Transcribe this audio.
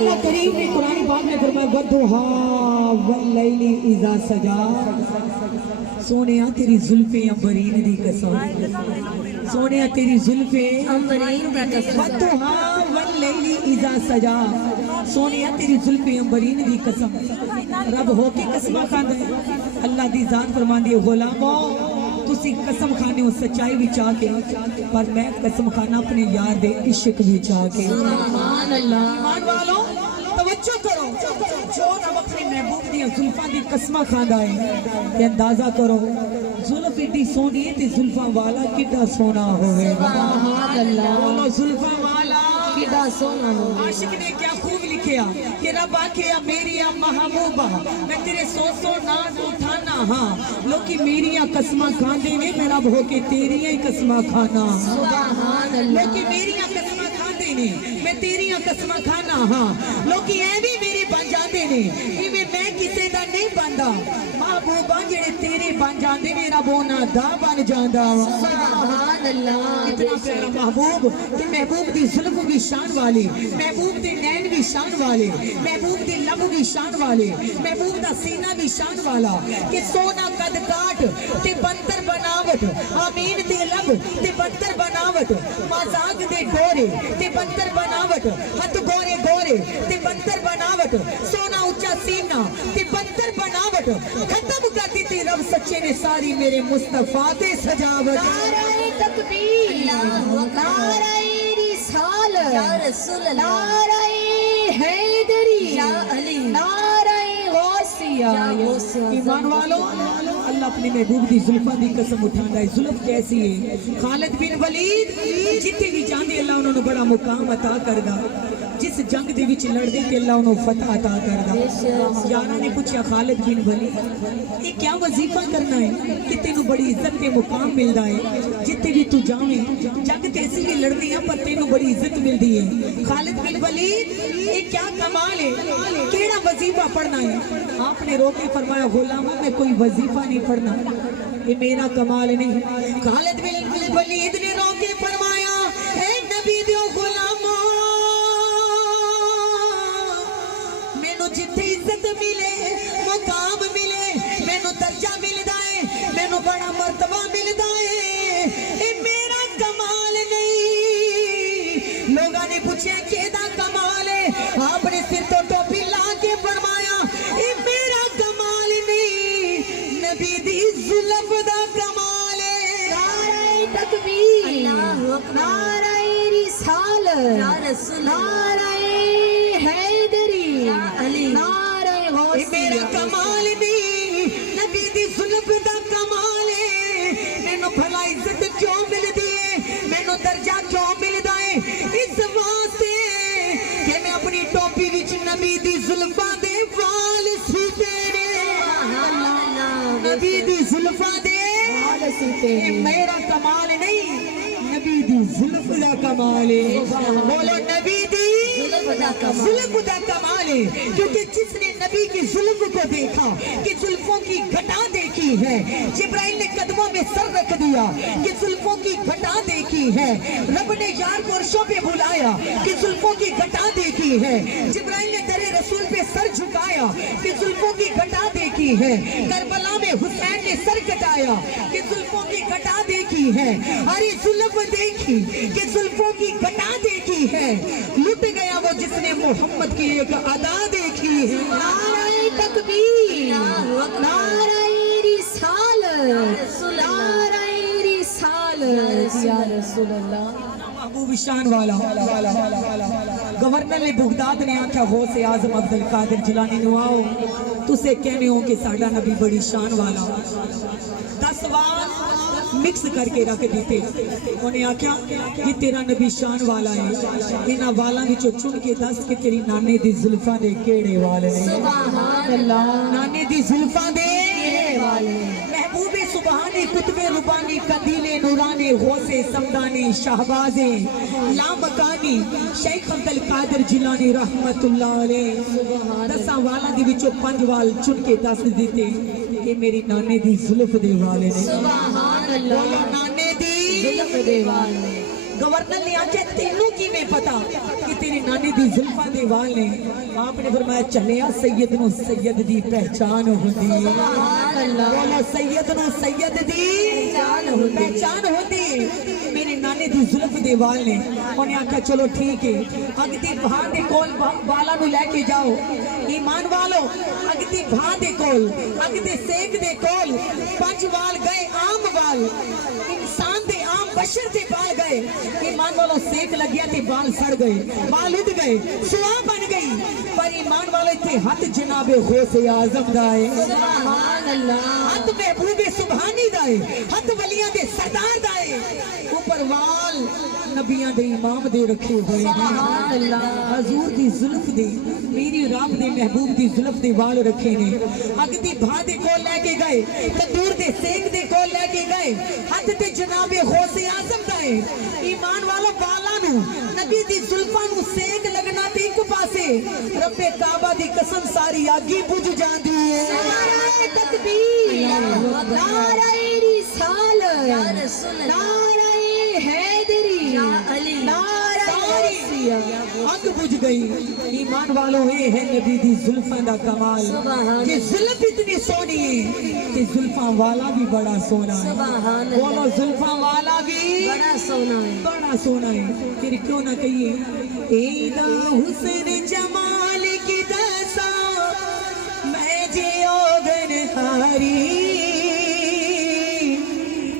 اللہ کریم نے قرآن پاک میں فرمایا وَالضُّحَى وَاللَّيْلِ إِذَا سَجَى سونیا تیری زلفیں امبرین دی قسم سونیا تیری زلفیں امبرین دی قسم وَالضُّحَى وَاللَّيْلِ إِذَا سَجَى سونیا تیری زلفیں امبرین دی قسم رب ہو کے قسم کھاندے اللہ دی ذات فرماندی غلامو تسی قسم کھانے ہو سچائی بھی چاہ کے پر میں قسم کھانا اپنے یار دے عشق بھی چاہ کے سبحان اللہ ایمان والوں توجہ کرو جو رب اپنے محبوب دی زلفاں دی قسمہ کھاندا ہے تے اندازہ کرو زلف ایڈی سونی تے زلفاں والا کڈا سونا ہوئے سبحان اللہ بولو زلفاں والا کڈا سونا ہو عاشق نے کیا خوب لکھیا کہ رب آکھیا میری محبوبہ میں تیرے سو ناز اٹھانا ہاں لوکی میری قسمہ کھاندے نے میں رب ہو کے تیری ہی قسمہ کھانا سبحان اللہ لوکی میری قسمہ کھاندے نے میں تیری قسمہ کھانا ہاں لوکی اے بھی میری بن جاندے نے میں کسے دا نہیں بندا محبوبہ جڑے تیرے بن جاندے نے رب انہاں دا بن جاندا سبحان اللہ اتنا پیارا محبوب کہ محبوب دی زلف بھی شان والے محبوب دی نین بھی شان والے محبوب دی لب بھی شان والے محبوب دا سینہ بھی شان والا کہ سونا قد کاٹ تے بنتر بناوٹ آمین دے لب تے بنتر بناوٹ مازاق دے گورے تے بنتر بناوٹ ہاتھ گورے گورے تے بنتر بناوٹ سونا اچھا سینہ تے بنتر بناوٹ ختم کر دیتی رب سچے نے ساری میرے مصطفیٰ تے سجاوٹ نعرہ تکبیر نعرہ رسالت یا رسول اللہ نعرہ حیدری یا علی نعرہ غوثیہ ایمان والوں اللہ اپنے محبوب دی زلفاں دی قسم اٹھاندا ہے زلف کیسی ہے خالد بن ولید جتنے بھی جاندے اللہ انہوں نے بڑا مقام عطا کردا جس جنگ دے وچ لڑدے تے اللہ انہوں فتح عطا کردا یاراں نے پوچھا خالد بن ولید یہ کیا وظیفہ کرنا ہے کہ تینوں بڑی عزت تے مقام ملدا ہے جتنے بھی تو جاویں جنگ تے اسی بھی لڑدی ہیں پر تینوں بڑی عزت ملدی ہے خالد بن ولید یہ کیا کمال ہے کیڑا وظیفہ پڑھنا ہے آپ نے رو کے فرمایا غلاموں میں کوئی وظیفہ نہیں پڑھنا یہ میرا کمال نہیں خالد بن ولید نے رو کے فرمایا اے نبی دیو غلاموں مینوں جتھے عزت ملے مقام ملے مینوں درجہ ملدا ہے مینوں بڑا مرتبہ ملدا ہے اے میرا کمال نہیں لوگاں نے پوچھا کیدا کمال ہے آپ نے سر تو ٹوپی لا کے فرمایا اے میرا کمال نہیں نبی دی زلف دا کمال ہے نعرہ تکبیر نعرہ رسالت یا رسول نعرہ حیدری یا علی نعرہ غوثیہ میرا کمال نہیں نبی دی زلف دا کمال ہے مینوں بھلا عزت کیوں ملدی ہے مینوں درجہ کیوں ملدا ہے اس واسطے کہ میں اپنی ٹوپی وچ نبی دی زلفاں دے وال سیتے نے نبی دی زلفاں دے وال سیتے میرا کمال نہیں نبی دی زلف دا کمال ہے بولو نبی دی زلف دا کمال ہے کیونکہ جس نے نبی کی زلف کو دیکھا کہ زلفوں کی گھٹا دیکھی ہے جبرائیل نے قدموں میں سر رکھ دیا کہ زلفوں کی گھٹا دیکھی ہے رب نے یار کو عرشوں پہ بلایا کہ زلفوں کی گھٹا دیکھی ہے جبرائیل نے در رسول پہ سر جھکایا کہ زلفوں کی گھٹا دیکھی ہے کربلا میں حسین نے سر کٹایا کہ زلفوں کی گھٹا دیکھی ہے ارے زلف دیکھی کہ زلفوں کی گھٹا دیکھی ہے لٹ گیا وہ جس نے محمد کی ایک ادا دیکھی ہے نعرہ تکبیر نعرہ رسالت نعرہ رسالت یا رسول اللہ محبوب شان والا گورنر نے بغداد نے آنکھا غوث اعظم عبدالقادر جیلانی نو آؤ تسے کہنے ہو کہ ساڈا نبی بڑی شان والا 10 وال مکس کر کے رکھ دیتے انہیں آکھیا یہ تیرا نبی شان والا ہے انہاں والاں وچوں چن کے دس کہ تیری نانے دی زلفاں دے کیڑے وال نے سبحان اللہ نانے دی زلفاں دے کیڑے وال نے محبوب سبحانی قطب ربانی قندیل نورانی غوث سمدانی شہباز لامکانی شیخ عبدالقادر جیلانی رحمت اللہ علیہ 10 والاں دے وچوں 5 وال چن کے دس دیتے کہ میری نانے دی زلف دے وال نے سبحان اللہ نانے دی زلف دے وال نے گورنر نے آکھیا تینوں کی میں پتا کہ تیری نانی دی زلفاں دے وال نے آپ نے فرمایا چلیا سید نو سید دی پہچان ہوندی بولو سید نو سید دی پہچان ہوندی میری نانی دی زلف دے وال نے انہیں آکھا چلو ٹھیک ہے اگتی بھاں دے کول بالا نو لے کے جاؤ ایمان والو اگتی بھاں دے کول اگتی سیک دے کول 5 وال گئے عام وال انسان دے عام بشر دے بال گئے ایمان والو سیک لگیا تے بال سڑ گئے بال اڑ گئے سوا بن گئی پر ایمان والو تے ہاتھ جناب غوث اعظم دائے سبحان اللہ ہاتھ محبوب سبحانی دائے ہاتھ ولیاں دے سردار دائے اوپر وال نبیاں دے امام دے رکھے ہوئے سبحان اللہ حضور دی زلف دے میری رب دے محبوب دی زلف دے وال رکھے نے اگتی بھاں دے کول لے کے گئے تندور دے سیک دے کول لے کے گئے ہاتھ تے جناب غوث اعظم دائے ایمان والا بالا نو نبی دی زلفاں نو سیک لگنا تے ایک پاسے رب کعبہ دی قسم ساری آگی بجھ جاندی ہے نعرہ تکبیر نعرہ رسالت نعرہ حیدری نعرہ غوثیہ آگ بجھ گئی ایمان والوں اے ہے نبی دی زلفاں دا کمال کہ زلف اتنی سونی ہے کہ زلفاں والا بھی بڑا سونا ہے بولو زلفاں والا بھی بڑا سونا ہے بڑا سونا ہے پھر کیوں نہ کہیے اے دا حسن جمال